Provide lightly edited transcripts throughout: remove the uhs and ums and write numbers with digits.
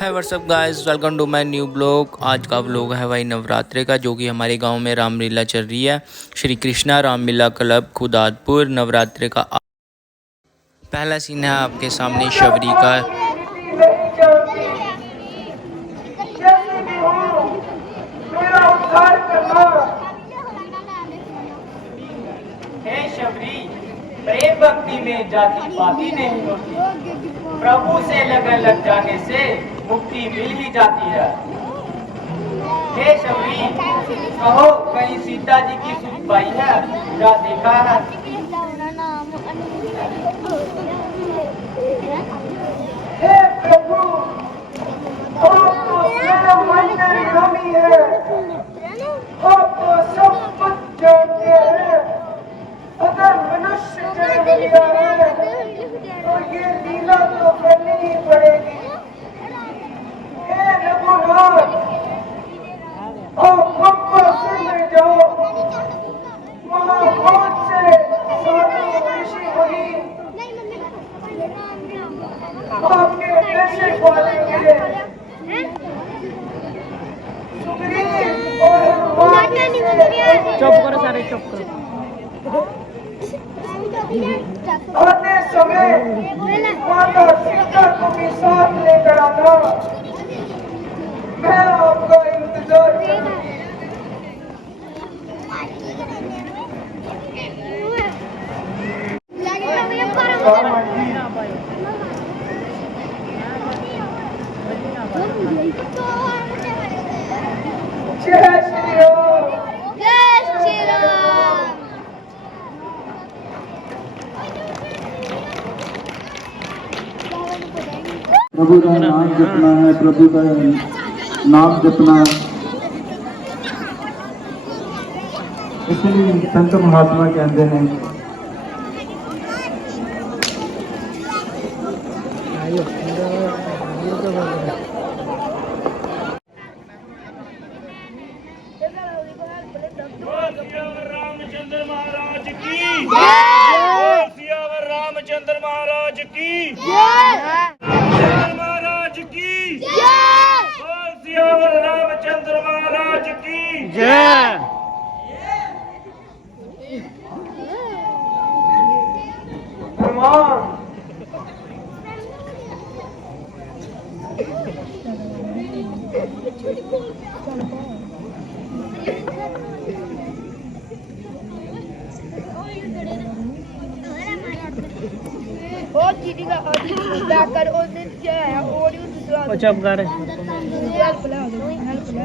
है what's up guys, welcome to my new blog. आज का ब्लॉग है भाई नवरात्रे का, जो कि हमारे गांव में रामलीला चल रही है। श्री कृष्णा रामलीला क्लब खुदादपुर नवरात्रे का पहला सीन है आपके सामने शबरी का। हे शबरी, प्रेम भक्ति में जाति पाति नहीं होती। प्रभु से लगन लग जाने से मुक्ति मिल ही जाती है। हे शबरी, कहो कहीं सीता जी की सुध पाई है या देखा है? हे प्रभु, आप तो स्वयं मंदिर स्वामी है, आप तो सब कुछ जानते हैं। अगर मनुष्य जन्म लिया है तो ये लीला तो करनी ही पड़ेगी। हे रघुनाथ, आप हमको सुन जाओ। महाभोज से साधु ऋषि मुनि आपके दर्शन पालेंगे। सुग्रीव और हनुमान चुप करो सारे, चुप करो। आते समय माता सीता को भी साथ लेकर आना। मैं आपका इंतजार करूंगी। जय श्री राम। प्रभु का नाम जपना है, प्रभु का नाम जपना। इसलिए संत महात्मा कहते हैं रामचंद्र महाराज की जय। सियावर रामचंद्र महाराज की जय। महाराज की जय। सियावर रामचंद्र महाराज की जय। हनुमान, और चीटी का बैकर और दिन क्या है और यूं दूसरा चुप कर। हेल्प ला दो, हेल्प ला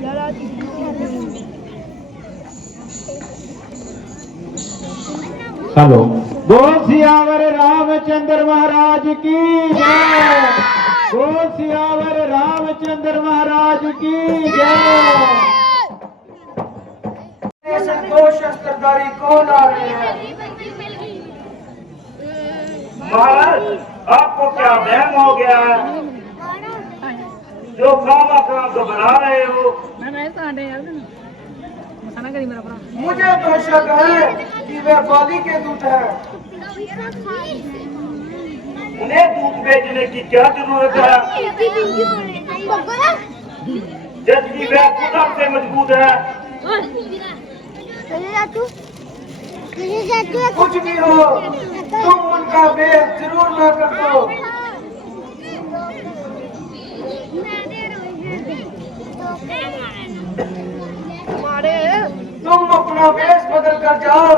यार हेलो। बोल सियावर रामचंद्र महाराज की जय। बोल सियावर रामचंद्र महाराज की जय। संतोष शस्त्रधारी कौन आ रहे हैं? महाराज, आपको क्या वहम हो गया है जो खामा खां घबरा रहे हो? मुझे तो शक है कि वे बाली के दूत हैं। उन्हें दूध बेचने की क्या जरूरत है, जबकि वे खुदा से मजबूत है। कुछ भी हो, तुम उनका भेद जरूर न कर दो। तुम अपना वेश बदल कर जाओ,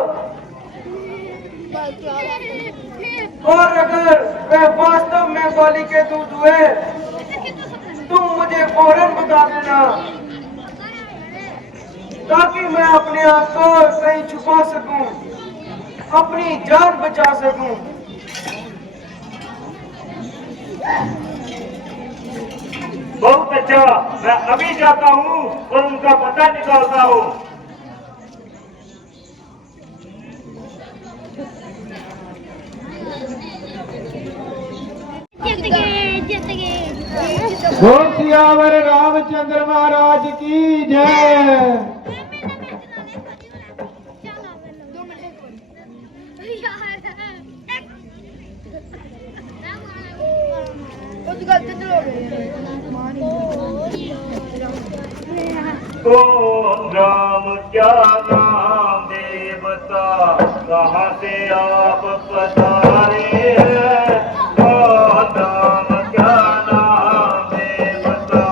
और अगर वे वास्तव में बाली के दूत हुए तुम मुझे फौरन बता देना, ताकि मैं अपने आप को कहीं छुपा सकूं, अपनी जान बचा सकूं। बहुत अच्छा, मैं अभी जाता हूँ और उनका पता निकालता हूँ। बोल सियावर रामचंद्र महाराज की जय। आजकल तो लोग कौन राम क्या नाम देवता कहाँ से आप पधारे हैं कौन राम क्या नाम देवता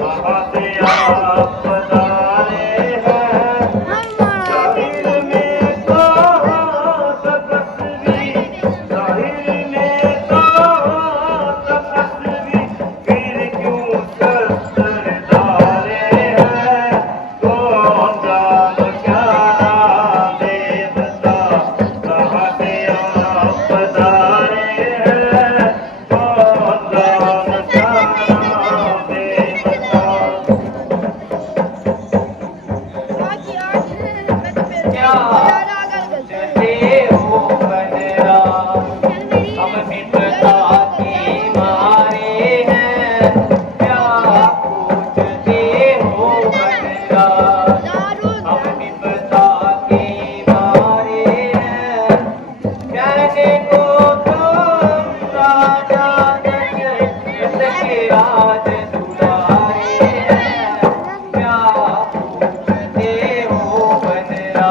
कहाँ से आप पधारे हैं जाहिर में तो तपस्वी जाहिर में तो तपस्वी फिर क्यों शस्त्र धारे हैं कौन राम क्या नाम देवता कहाँ से आप पधारे हैं कौन राम क्या नाम देवता क्या चलते हो बनरा हम विपदा के मारे हैं क्या पूछते हो बनरा हम विपदा के मारे हैं कहने को तुम राजा दशरथ के राज दुलारे हैं क्या पूछते हो बनरा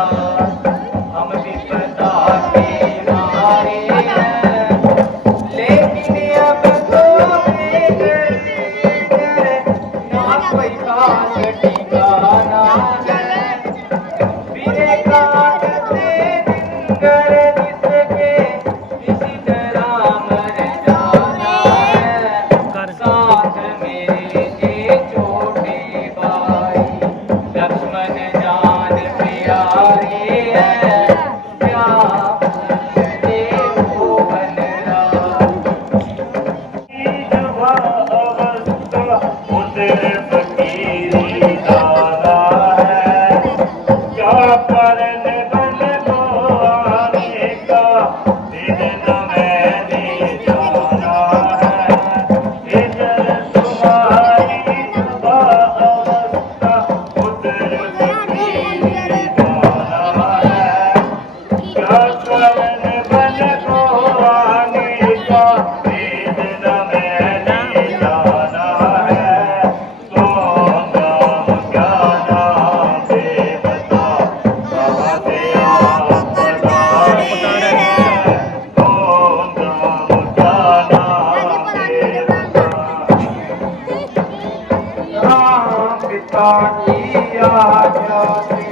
हम विपदा के मारे हैं लेकिन अब तो ना कोई खास ठिकाना है बिने काट से कर जिसके इसी तरह मर जाना है साथ मेरे ये छोटे भाई लक्ष्मण जान प्यारे हैं क्या पूछते हो बनरा उधर फकीरी दाना है क्या परन बन को आने का दिन न मैंने जाना है इधर तुम्हारी अवस्था उधर फकीरी दाना है क्या परन बन को आने का दिन न मैंने जाना है कौन राम क्या नाम देवता कहाँ से आप पधारे हैं कौन राम क्या नाम देवता राम पिता की आज्ञा से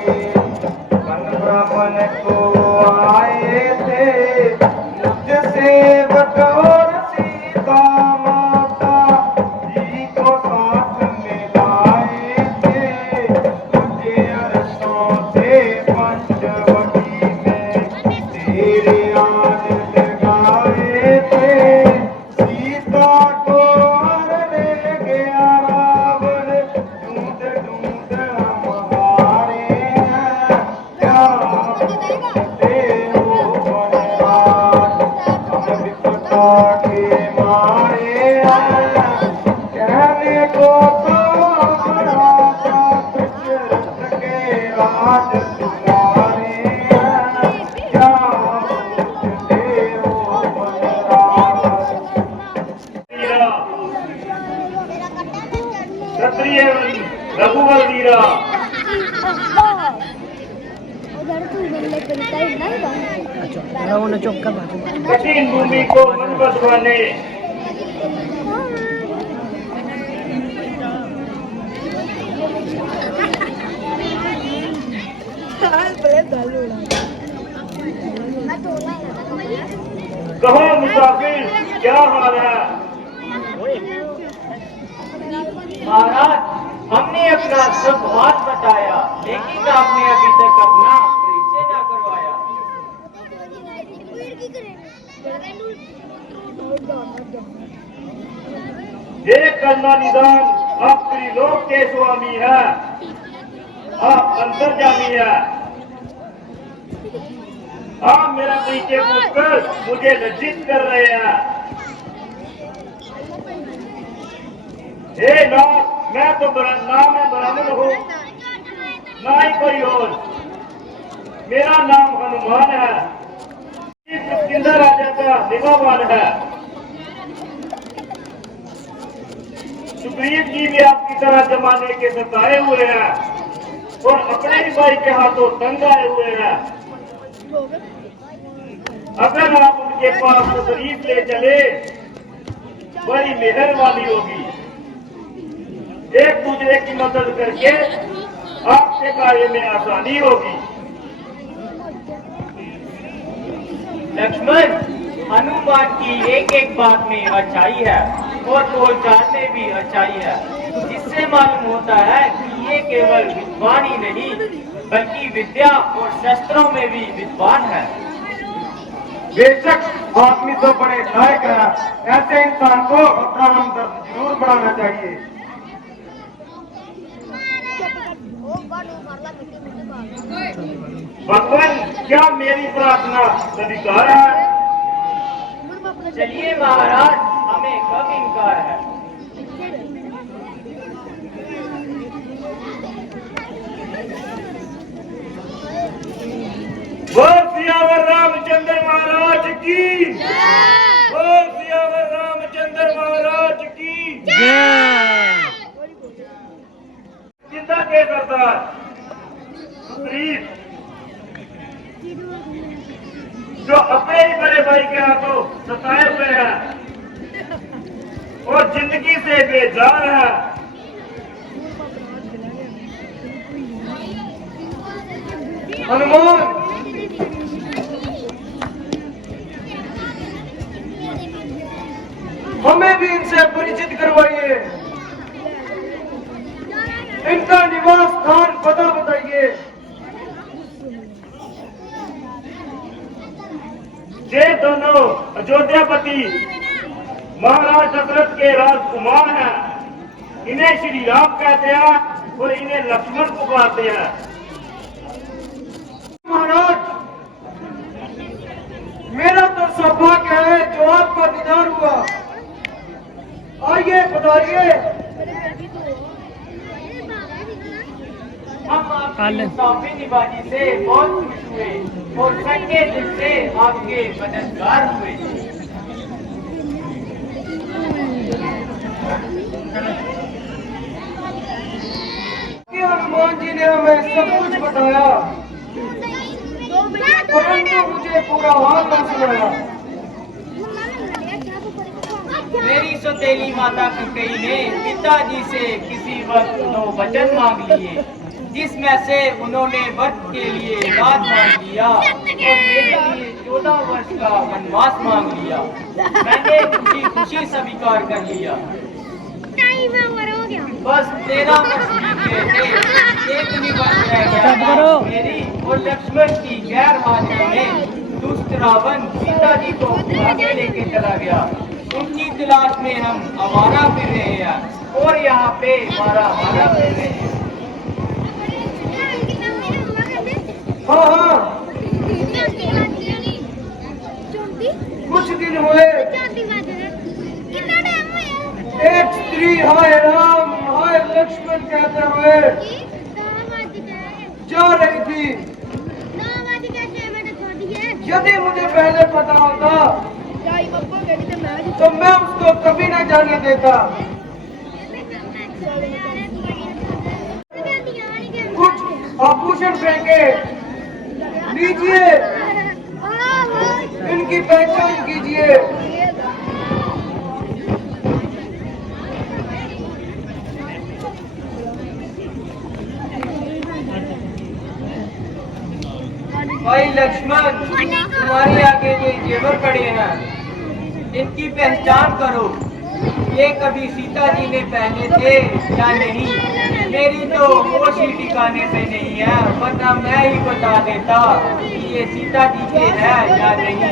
वन भ्रमण को आए थे मुझसे बटोर सीता माता जी को साथ में लाए थे मुझे अरसों से पंचवटी में तेरे आन लगाए थे सीता को हरने गया रावण ढूंढ ढूंढ हम हारे हैं क्या पूछते हो बनराज हम विपदा के मारे हैं कहने को तो राजा दशरथ के राज तुम्हारे हैं क्या पूछते हो बनराज वीरा क्षत्रिय रघुवर वीरा कठिन भूमि को मन बदवाने कहो मुसाफिर क्या हाल है महाराज हमने अपना सब बात बताया लेकिन आपने अभी तक अपना परिचय ना करवाया ये करना निदान आप त्रिलोक के स्वामी है आप अंतर्जामी है आप मेरा परिचय पूछकर मुझे लज्जित कर रहे हैं हे नाथ मैं तो ना मैं ब्राह्मण हूँ ना ही कोई और मेरा नाम हनुमान है किंदर राजा का निगाहवान है सुग्रीव जी भी आपकी तरह जमाने के सताए हुए हैं और अपने ही भाई के हाथों तंग आए हुए हैं। अगर आप उनके पास तशरीफ ले चले बड़ी मेहरबानी होगी। एक दूसरे की मदद करके आपके कार्य में आसानी होगी। लक्ष्मण, हनुमान की एक एक बात में अच्छाई है और बोलचाल में भी अच्छाई है, जिससे मालूम होता है कि ये केवल विद्वान ही नहीं बल्कि विद्या और शस्त्रों में भी विद्वान है। बेशक आदमी तो बड़े लायक है, ऐसे इंसान को अपना हमदर्द जरूर बनाना चाहिए। भगवान, क्या मेरी प्रार्थना स्वीकार है? चलिए महाराज, हमें कब इनकार है। बोल सियावर रामचंद्र महाराज की, बोल सियावर रामचंद्र महाराज की चिंता के सरदार सुग्रीव, जो अपने ही बड़े भाई के हाथों सताए हुए हैं और जिंदगी से बेजार है। हनुमान, हमें भी इनसे परिचित करवाइए। इनका निवास स्थान पता बताइए। ये दोनों अयोध्यापति महाराज दशरथ के राजकुमार हैं। इन्हें श्री राम कहते हैं और इन्हें लक्ष्मण पुकारते हैं। महाराज, मेरा तो सौभाग्य है जो आपका दीदार हुआ। आइए बताइए। हम आपकी इंसाफी निभानी से बहुत खुश हुए और सच्चे दिल से आपके मददगार हुए। कि हनुमान जी ने हमें सब कुछ बताया, परंतु मुझे पूरा हाल न सुनाया। मेरी सौतेली माता कैकेयी ने पिताजी से किसी वक्त 9 वचन मांग लिए, जिसमें से उन्होंने व्रत के लिए राज मांग लिया और मेरे लिए 14 वर्ष का वनवास मांग लिया। मैंने खुशी खुशी स्वीकार कर लिया। बस 13 वर्ष बीत गए थे, एक भी वर्ष रह गया मेरी और लक्ष्मण की गैर हाजिरी में दुष्ट रावण सीता जी को आगे लेके चला गया। उनकी तलाश में हम आवारा फिर रहे हैं और यहाँ पे मारा मारा फिर रहे हैं। हाँ हाँ, कुछ दिन हुए एक स्त्री हाय राम हाय लक्ष्मण कहते हुए जा रही थी। यदि मुझे पहले पता होता तो मैं उसको कभी न जाने देता। कुछ आभूषण फेंके, लीजिए, इनकी पहचान कीजिए। भाई लक्ष्मण, तुम्हारे आगे ये जेवर पड़े हैं, इनकी पहचान करो। ये कभी सीता जी ने पहने थे या नहीं? मेरी तो होश ही ठिकाने से नहीं है, वरना मैं ही बता देता कि ये सीता जी के हैं या नहीं।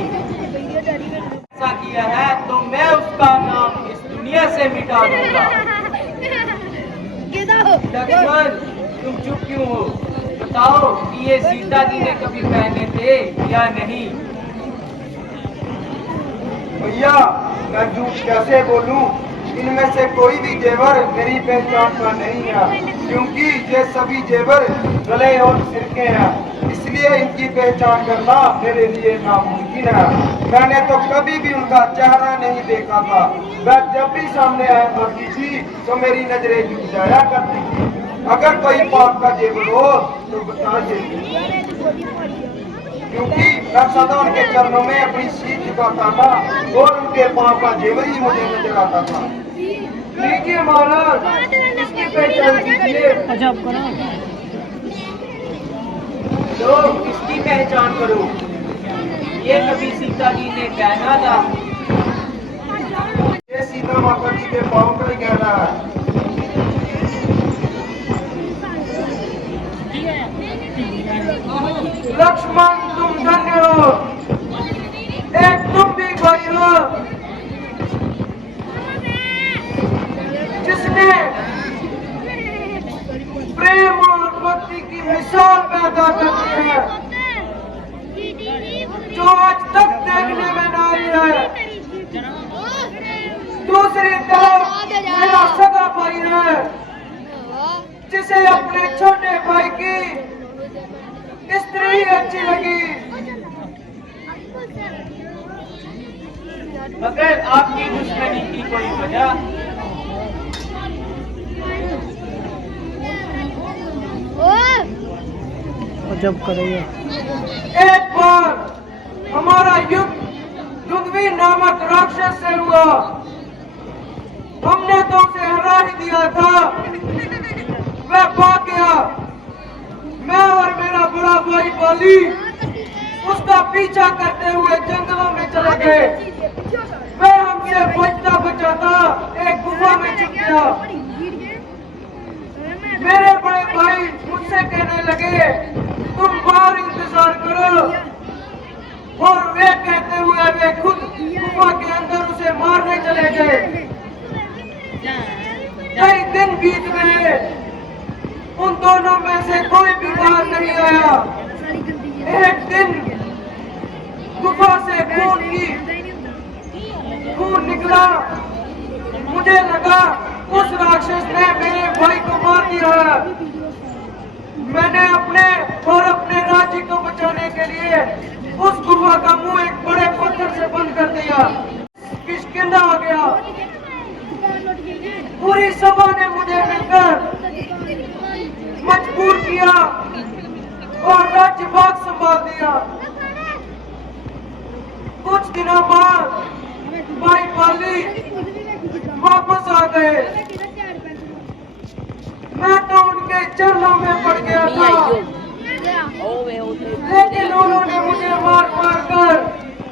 ऐसा किया है तो मैं उसका नाम इस दुनिया से मिटा दूंगा। लक्ष्मण, तुम चुप क्यों हो? बताओ कि ये सीता जी ने कभी पहने थे या नहीं? भैया, मैं झूठ कैसे बोलूं? इनमें से कोई भी जेवर मेरी पहचान का नहीं है, क्योंकि ये सभी जेवर गले और सिर के हैं। इसलिए इसलिए इनकी पहचान करना मेरे लिए नामुमकिन है। मैंने तो कभी भी उनका चेहरा नहीं देखा था। वह जब भी सामने आया करती थी तो मेरी नजरें झुक जाया करती थी। अगर कोई पाप का जेवर हो तो बताइए, क्योंकि मैं सदा उनके चरणों में अपनी शीश झुकाता था और उनके पाप का जेवर ही मुझे नजर आता था। लीजिए महाराज, इसकी पहचान कीजिए। लोग इसकी पहचान करो। ये कभी सीता जी ने कहना था। ये सीता माता जी के पाँव का ही कहना है। लक्ष्मण तुम धन्य हो, एक तुम भी भाई हो जिसने प्रेम और भक्ति की मिसाल पैदा करती है, जो आज तक देखने में न आई है। दूसरी तरफ मेरा सगा भाई है, जिसे अपने छोटे भाई की स्त्री अच्छी लगी, मगर आपकी दुश्मनी की कोई वजह? एक बार हमारा युद्ध दुंदवी नामक राक्षस से हुआ। हमने तो उसे हरा ही दिया था। वह भाग गया। मैं और मेरा बड़ा भाई बाली उसका पीछा करते हुए जंगलों में चले गए। वह हमसे बचता बचाता एक गुफा में छुप गया। मेरे बड़े भाई मुझसे कहने लगे, तुम बाहर इंतजार करो, और वे कहते हुए वे खुद गुफा के अंदर उसे मारने चले गए। कई दिन बीत गए, उन दोनों में से कोई भी बाहर नहीं आया। एक दिन गुफा से खून निकला। मुझे लगा उस राक्षस ने मेरे भाई को मार दिया है। मैंने अपने और अपने राज्य को बचाने के लिए उस गुफा का मुंह एक बड़े पत्थर से बंद कर दिया। किष्किंधा आ गया। पूरी सभा ने मुझे मिलकर मजबूर किया और राज्य भाग संभाल दिया। कुछ दिनों बाद भाई बाली वापस आ गए। मैं तो उनके चरणों में पड़ गया था, लेकिन उन्होंने मुझे मार मार कर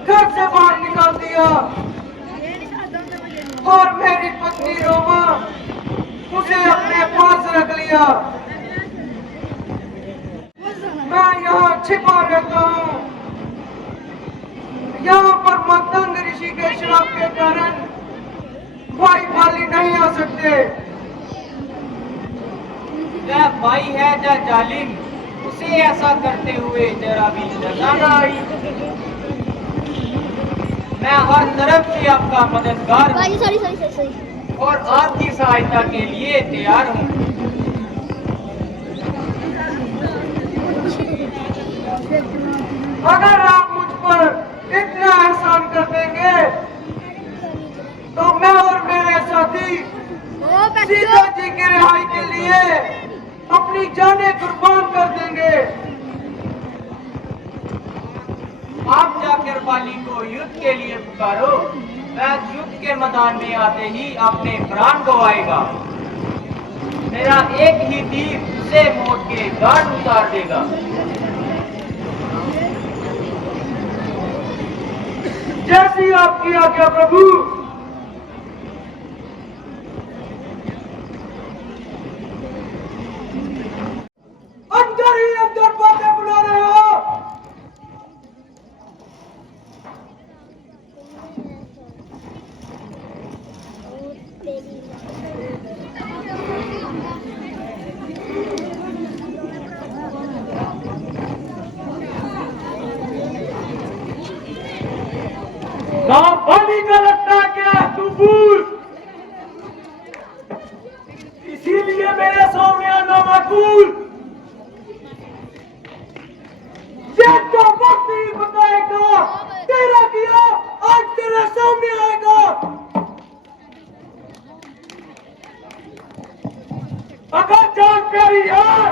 घर से बाहर निकाल दिया और मेरी पत्नी रोमा मुझे अपने पास रख लिया। मैं यहाँ छिपा रहता हूँ। यहाँ पर मतंग ऋषि के श्राप के कारण भाई बाली नहीं आ सकते। वह भाई है या जालिम, उसे ऐसा करते हुए जरा भी सजा न आई। मैं हर तरफ से आपका मददगार हूँ और आपकी सहायता के लिए तैयार हूँ। अगर आप मुझ पर इतना एहसान कर देंगे तो मैं और मेरे साथी सीता जी की रिहाई के लिए अपनी जानें कुर्बान कर देंगे। आप जाकर बाली को युद्ध के लिए पुकारो। वह युद्ध के मैदान में आते ही अपने प्राण गवाएगा। मेरा एक ही तीर उसे मोड़ के गांठ उतार देगा। जैसी आपकी आज्ञा प्रभु। अंदर ही अंदर बातें बुला रहे हो। गांव पानी का लगता है क्या तू भूल, इसीलिए मेरे सामने आना माकूल। आएगा, तेरा किया आज तेरे सामने आएगा। अगर जान प्यारी है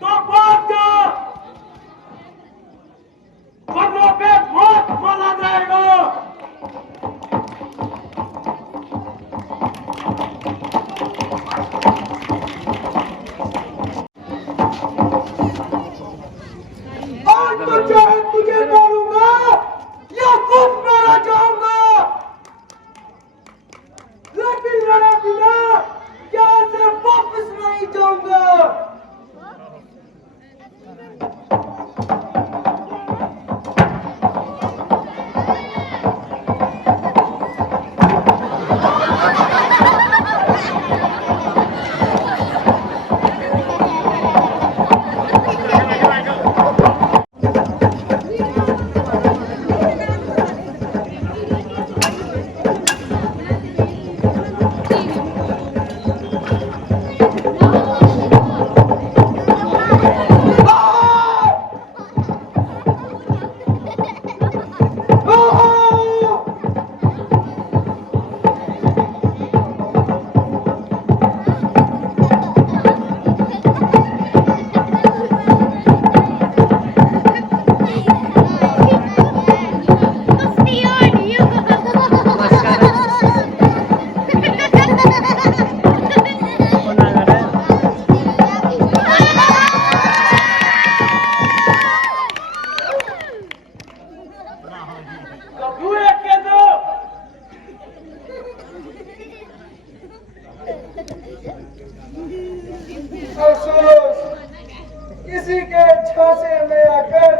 तो भाग जा, वरना पे मौत मारा जाएगा। आज तो चाहे तुझे मारूंगा या खुद मारा जाऊंगा, लेकिन मेरा बिना यहाँ से वापस नहीं जाऊंगा। अफसोस किसी के झांसे में आकर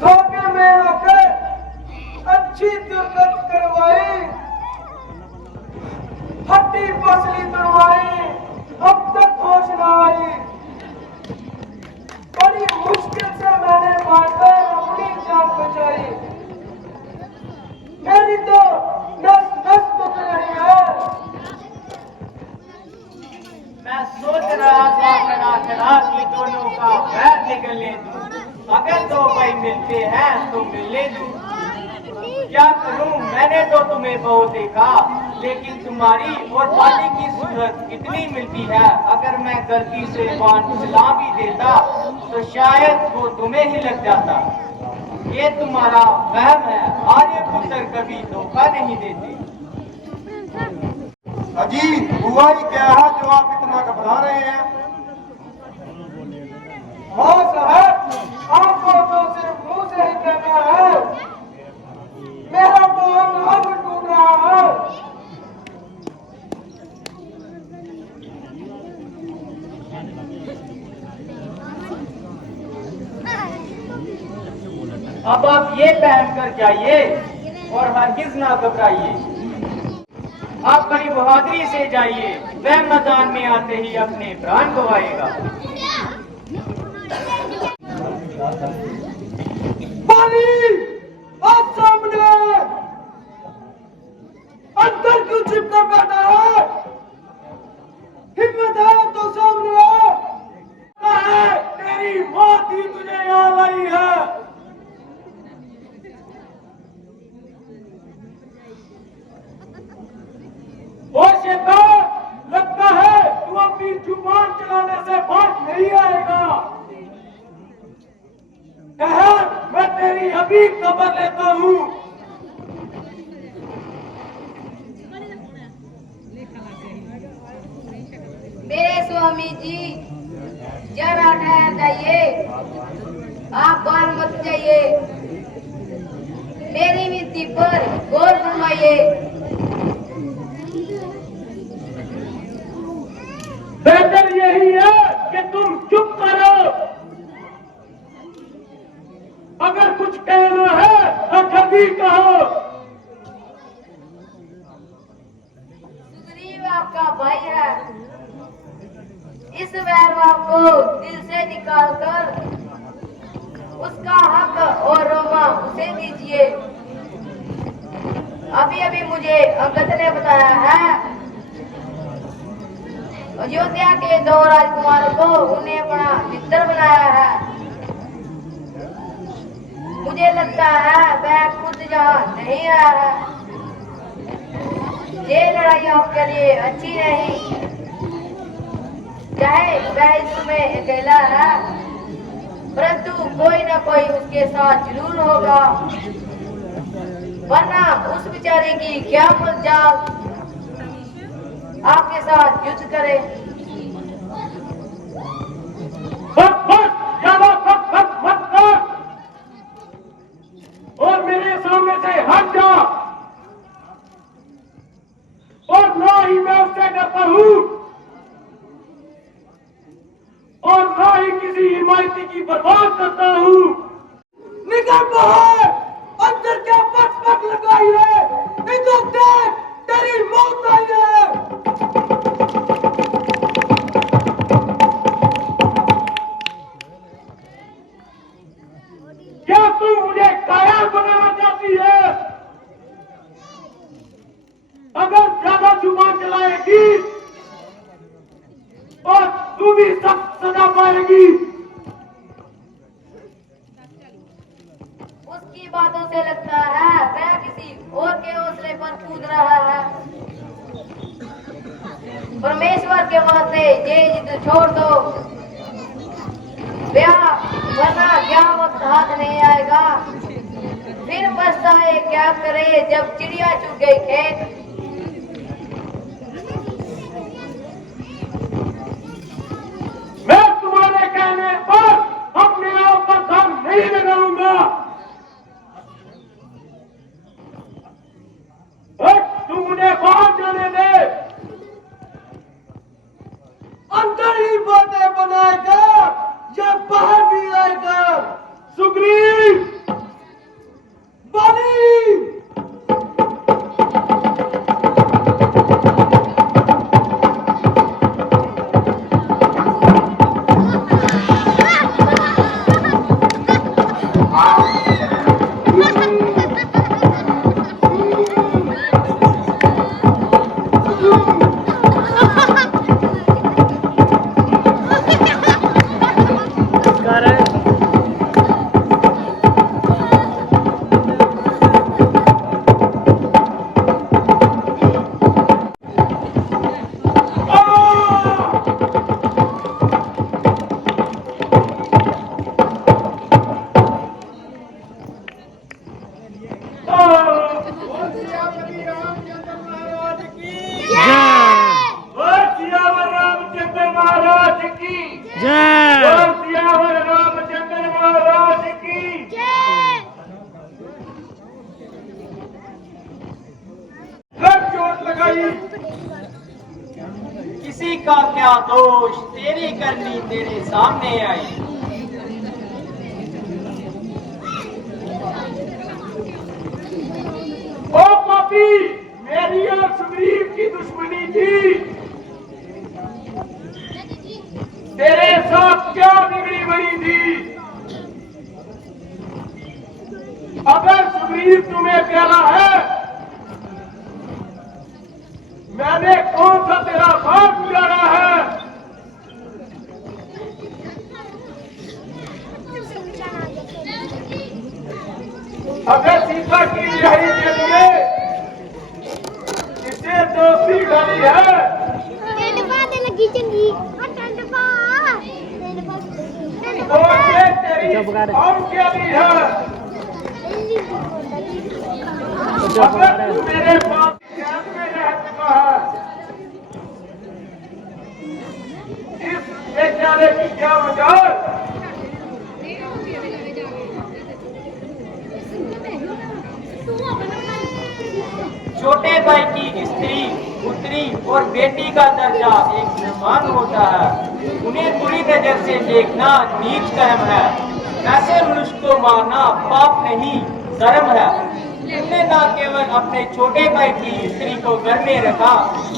धोखे में आकर अच्छी दुर्गत करवाई, हड्डी पसली तुड़वाई, अब तक होश न आई। बड़ी मुश्किल से मैंने मारकर अपनी जान बचाई। मेरी तो नस नस दुख रही है। मैं सोच रहा था खड़ा खड़ा कि दोनों का पैर निकलने दूं, अगर दो भाई मिलते हैं तो मिलने दूं। क्या करूं, मैंने तो तुम्हें बहुत देखा, लेकिन तुम्हारी और बाली की सूरत कितनी मिलती है। अगर मैं गलती से बाण चला भी देता तो शायद वो तुम्हें ही लग जाता। ये तुम्हारा वहम है, आर्यपुत्र कभी धोखा नहीं देते। अजी हुआ ही क्या है जो आप इतना घबरा रहे हैं? हाँ साहब, आपको तो सिर्फ मुंह से ही कहना है, मेरा मन अब टूट रहा है। अब आप ये पहन कर जाइए और हरगिज ना घबराइए। आप बड़ी बहादुरी से जाइए, वह मैदान में आते ही अपने प्राण गवाएगा। बाली, आप सामने अंदर क्यों छिप कर बैठा है? हिम्मत है तो सामने आ। तेरी मौत ही तुझे यहाँ लाई है। ओ शैतान, लगता है तू अपनी जुबान चलाने से बात नहीं आएगा। कह, मैं तेरी अभी खबर लेता हूँ। मेरे स्वामी जी जरा ठहर जाइए, आप बाहर मत जाइए, मेरी विनती पर गौर फरमाइए। बेहतर यही है कि तुम चुप करो। अगर कुछ कहना है तो कभी कहो। सुग्रीव आपका भाई है, इस वैरवाद को दिल से निकालकर उसका हक और रोमा उसे दीजिए। अभी अभी मुझे अंगद ने बताया है, अयोध्या के 2 राजकुमारों को उन्हें अपना मित्र बनाया है। मुझे लगता है वह खुद यहाँ नहीं आया है। ये लड़ाई आपके लिए अच्छी नहीं, चाहे वह इसमें अकेला है, परंतु कोई न कोई उसके साथ जरूर होगा, वरना उस बेचारे की क्या मजाल आपके साथ युद्ध करे। बस बस, ज्यादा फक मत कर और मेरे सामने से हट जा। और ना ही मैं उससे डरता हूं और ना ही किसी हिमायती की बर्बाद करता हूं। निकल बाहर, अंदर क्या पट पट लगाई है, नहीं तो देख तेरी मौत आई है। क्या तू मुझे कायर बनाना चाहती है? अगर ज्यादा जुबान चलाएगी और तू भी सख्त सजा पाएगी। उसकी बातों से लगता है वह किसी और के हौसले पर कूद रहा है। परमेश्वर के वास्ते ये जिद छोड़ दो, ब्याह, वरना क्या वक्त हाथ नहीं आएगा। फिर पछताए क्या करे जब चिड़िया चुग गई खेत। मैं तुम्हारे कहने पर अपने आप पर दम नहीं लगाऊंगा। तू मुझे बाहर जाने दे। अंदर ही बातें बनाएगा या बाहर भी आएगा? सुग्रीव, बाली सियावर रामचंद्र महाराज की जय। सियावर रामचंद्र महाराज की लग चोट लगाई। किसी का क्या दोष, तेरी करनी तेरे सामने आई। ओ पापी, मेरी और सुग्रीव की दुश्मनी थी। तेरे साथ क्या बिगड़ी बनी थी? अगर सुग्रीव तुम्हें प्यारा है, मैंने कौन सा तेरा भाग गुजारा है? अगर सीता की रिहाई के लिए इसे दोस्ती डाली है तो ये तेरी कौम के लिए है। अगर तू मेरे पास कैद में रह चुका है, इस बेचारे की क्या वजह? छोटे भाई की स्त्री, पुत्री और बेटी का दर्जा एक समान होता है। उन्हें बुरी नजर से देखना नीच कर्म है। ऐसे मनुष्य को मारना पाप नहीं, धर्म है। तुमने न केवल अपने छोटे भाई की स्त्री को घर में रखा,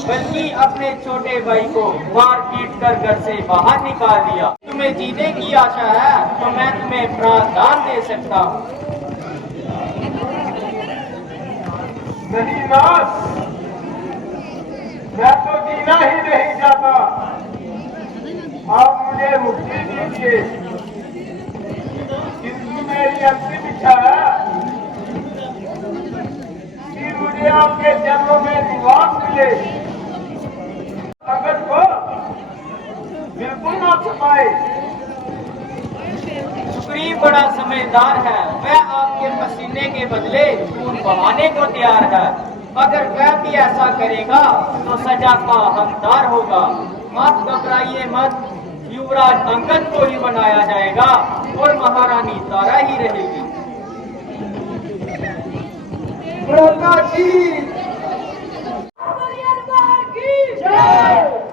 बल्कि अपने छोटे भाई को मार पीट कर घर से बाहर निकाल दिया। तुम्हें जीने की आशा है तो मैं तुम्हें प्राण दान दे सकता हूँ। नहीं नाथ, मैं तो जीना ही नहीं चाहता। आप मुझे मुक्ति दीजिए। किंतु मेरी अंतिम इच्छा है कि मुझे आपके चरणों में निवास मिले। अगर को बिल्कुल ना छुपाए। सुग्रीव बड़ा समझदार है, वह आपके पसीने के बदले खून बहाने को तैयार है। अगर वह भी ऐसा करेगा तो सजा का हकदार होगा। मत घबराइए मत, युवराज अंगद को ही बनाया जाएगा और महारानी तारा ही रहेगी। ब्रह्मा जी जय।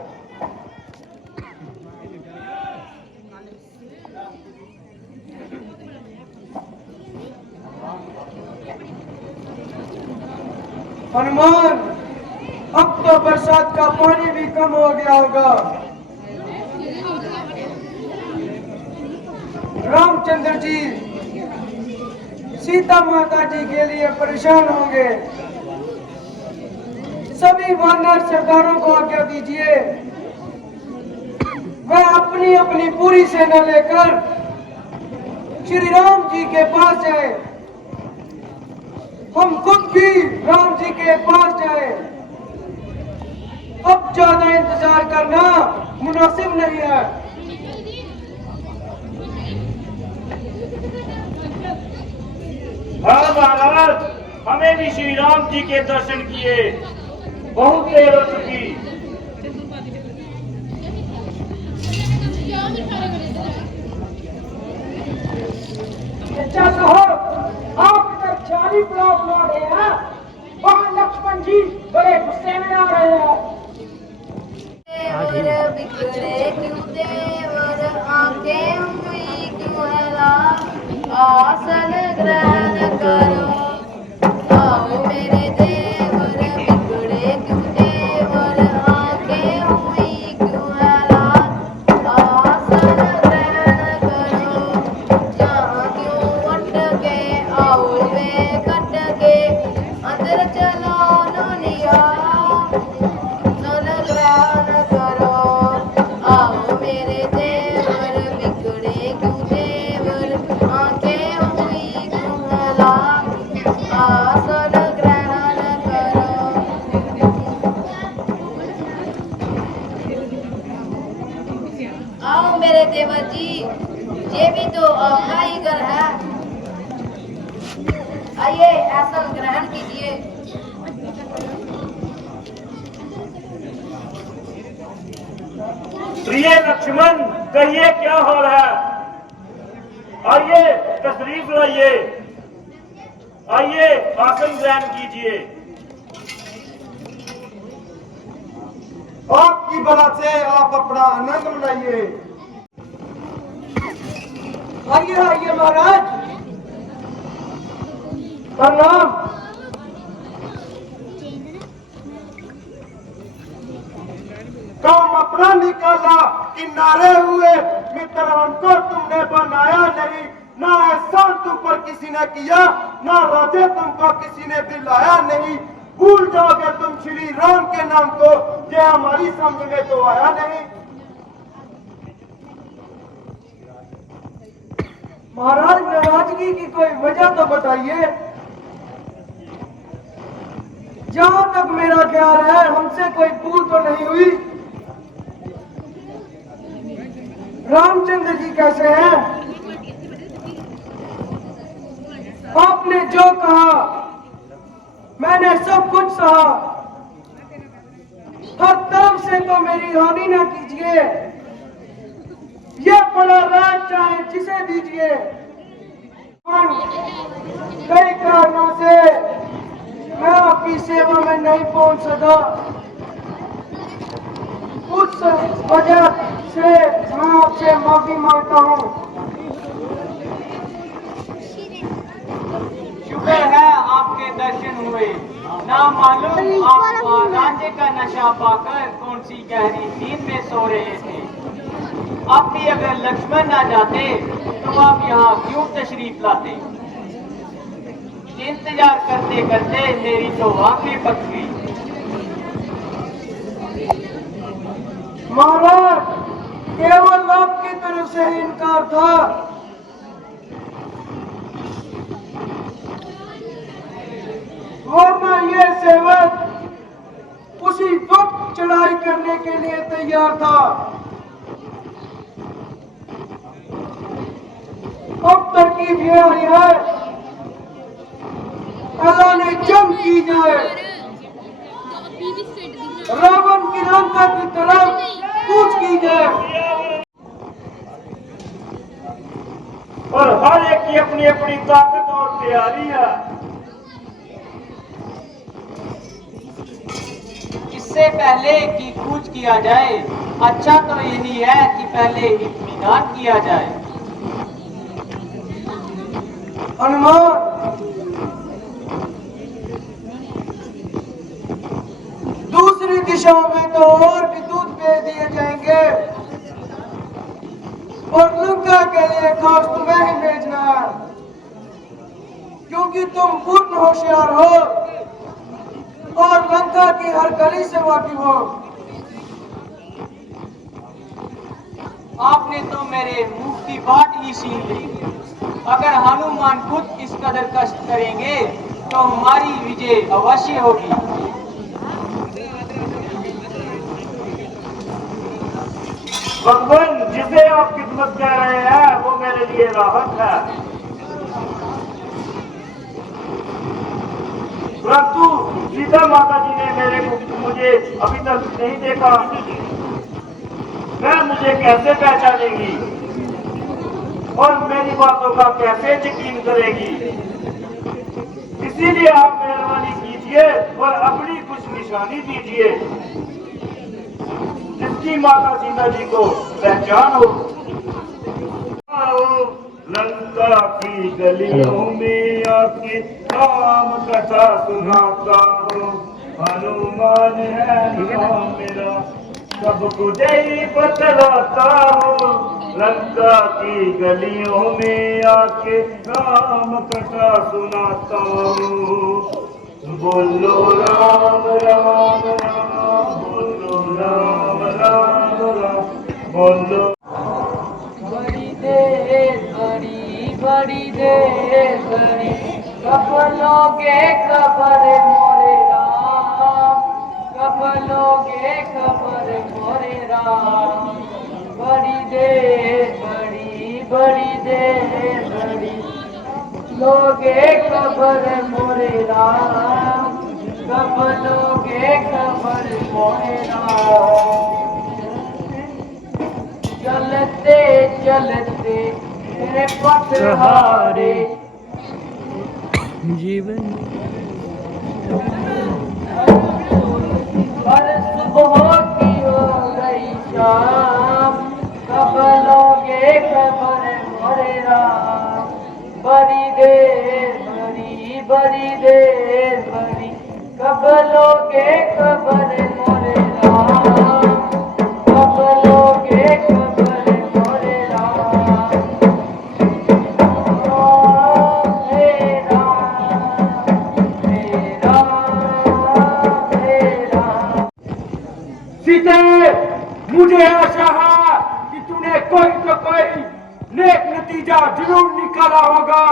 हनुमान, अब तो बरसात का पानी भी कम हो गया होगा। रामचंद्र जी सीता माता जी के लिए परेशान होंगे। सभी वानर सरदारों को आज्ञा दीजिए, वह अपनी अपनी पूरी सेना लेकर श्री राम जी के पास जाए। हम खुद भी राम जी के पास जाए। अब ज्यादा इंतजार करना मुनासिब नहीं है। हाँ महाराज, हमें भी श्री राम जी के दर्शन किए बहुत देर हो चुकी। अच्छा साहब, आप इधर चाली पुलाव बना रहे हैं, वहाँ लक्ष्मण जी बड़े गुस्से में आ रहे हैं। देवर बिगड़े क्यों देवर, आंखें हुई क्यों है लाल, आसन ग्रहण करो आओ मेरे देवर। बिगड़े क्यों देवर, आंखें हुई क्यों है लाल, आसन ग्रहण करो। जहाँ क्यों अटके आओ वे कट के, अंदर चलो नोनिया सन ग्रहण करो आओ मेरे देवर। बिगड़े क्यों देवर, आंखें हुई क्यों है लाल, आसन ग्रहण करो। आओ मेरे देवर जी, ये भी तो आपका ही घर है, आइए आसन ग्रहण कीजिए। प्रिय लक्ष्मण, कहिए क्या हो रहा है? आइए तशरीफ लाइए, आइए आसन ग्रहण कीजिए। आपकी बला से आप अपना आनंद मनाइए। आइए आइए महाराज, प्रणाम। काम अपना निकाला कि नारे हुए, मित्र हमको तुमने बनाया नहीं। ना एहसान तुम पर किसी ने किया, ना राजे तुमको किसी ने दिलाया नहीं। भूल जाओगे तुम श्री राम के नाम को, ये हमारी समझ में तो आया नहीं। महाराज, नाराजगी की कोई वजह तो बताइए। जहां तक मेरा ख्याल है, हमसे कोई भूल तो नहीं हुई। रामचंद्र जी कैसे हैं? आपने जो कहा मैंने सब कुछ सहा। हर तरफ से तो मेरी हानि न कीजिए। ये बड़ा राज चाहे जिसे दीजिए। कई कारणों से मैं आपकी सेवा में नहीं पहुंच सका। उस वजह से मैं आपसे माफी मांगता हूँ। शुक्र है आप आपके दर्शन हुए, ना मालूम आप राज्य का नशा पाकर कौन सी गहरी नींद में सो रहे थे। अब भी अगर लक्ष्मण ना जाते तो आप यहाँ क्यों तशरीफ लाते। इंतजार करते करते मेरी तो आंखें पक गई। महाराज, केवल आपकी तरफ से ही इनकार था। वरना ये सेवक उसी वक्त चढ़ाई करने के लिए तैयार था। अब तरकीब ये आई है, अल्लाह ने जंग की जाए, रावण की लंका की तरफ कूच की जाए और हर एक की अपनी अपनी ताकत और तैयारी है। इससे पहले कि कूच किया जाए, अच्छा तो यही है कि पहले इत्मीनान किया जाए। हनुमान, दूसरी दिशा में तो और भी दूध भेज दिए जाएंगे और लंका के लिए खास तुम्हें ही भेजना है, क्योंकि तुम पूर्ण होशियार हो और लंका की हर गली से वाकिफ हो। आपने तो मेरे मुंह की बात ही छीन ली। अगर हनुमान खुद इस कदर कष्ट करेंगे तो हमारी विजय अवश्य होगी। भगवान जिसे आप खिदमत कर रहे हैं वो मेरे लिए राहत है, परंतु सीता माता जी ने मुझे अभी तक नहीं देखा। वह मुझे कैसे पहचानेगी और मेरी बातों का कैसे यकीन करेगी। इसीलिए आप मेहरबानी कीजिए और अपनी कुछ निशानी दीजिए जिसकी माता सीता जी को पहचान हो। लंका की गलियों में आके राम कथा सुनाता हूँ, हनुमान है नाम मेरा, सबको जय बतलाता हूँ। लंका की गलियों में आके राम कथा सुनाता हूँ। बोलो राम राम राम, बोलो राम राम राम, बोलो। बड़ी देर बड़ी कब लोगे खबर मोरे राम, कब लोगे खबर मोरे राम। बड़ी देर बड़ी देर बड़ी लोगे खबर मोरे राम, कब लोगे खबर मोरे राम। चलते चलते तेरे पथहारे जीवन हर सुबह की हो गई शाम, कब लोगे खबर मोरे राम। बड़ी देर बड़ी कब लोगे खबर मोरे राम, कब लोगे खबर मोरे राम। हे राम। सीते, मुझे आशा है कि तूने कोई तो कोई नेक नतीजा जरूर निकाला होगा।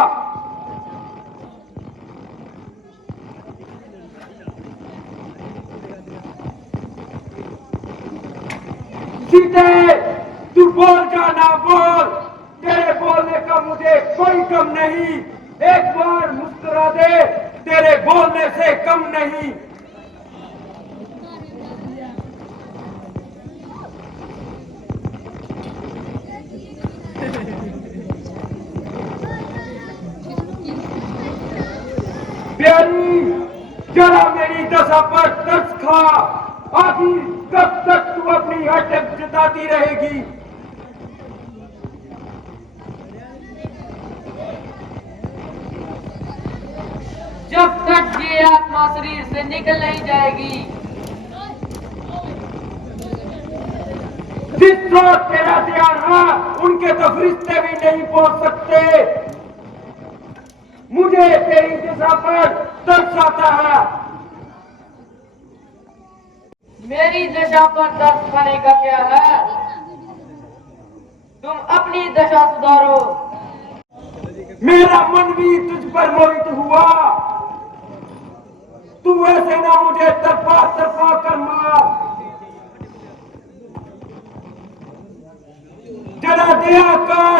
सीते, तू बोल जाना बोल, तेरे बोलने का मुझे कोई कम नहीं। एक बार मुस्कुरा दे, तेरे बोलने से कम नहीं। प्यारी, जरा मेरी दशा पर तरस खा। आखिर कब तक तू अपनी हटक जताती रहेगी। जब तक ये आत्मा शरीर से निकल नहीं जाएगी। जिस रोज तेरा ध्यान है उनके तो फरिश्ते भी नहीं पहुंच सकते। मुझे तेरी दिशा पर तरस आता है। मेरी दशा पर दर्द खाने का क्या है? तुम अपनी दशा सुधारो। मेरा मन भी तुझ पर मोहित हुआ। तू ऐसे ना मुझे तरफा तरफा कर मार। जरा दया कर,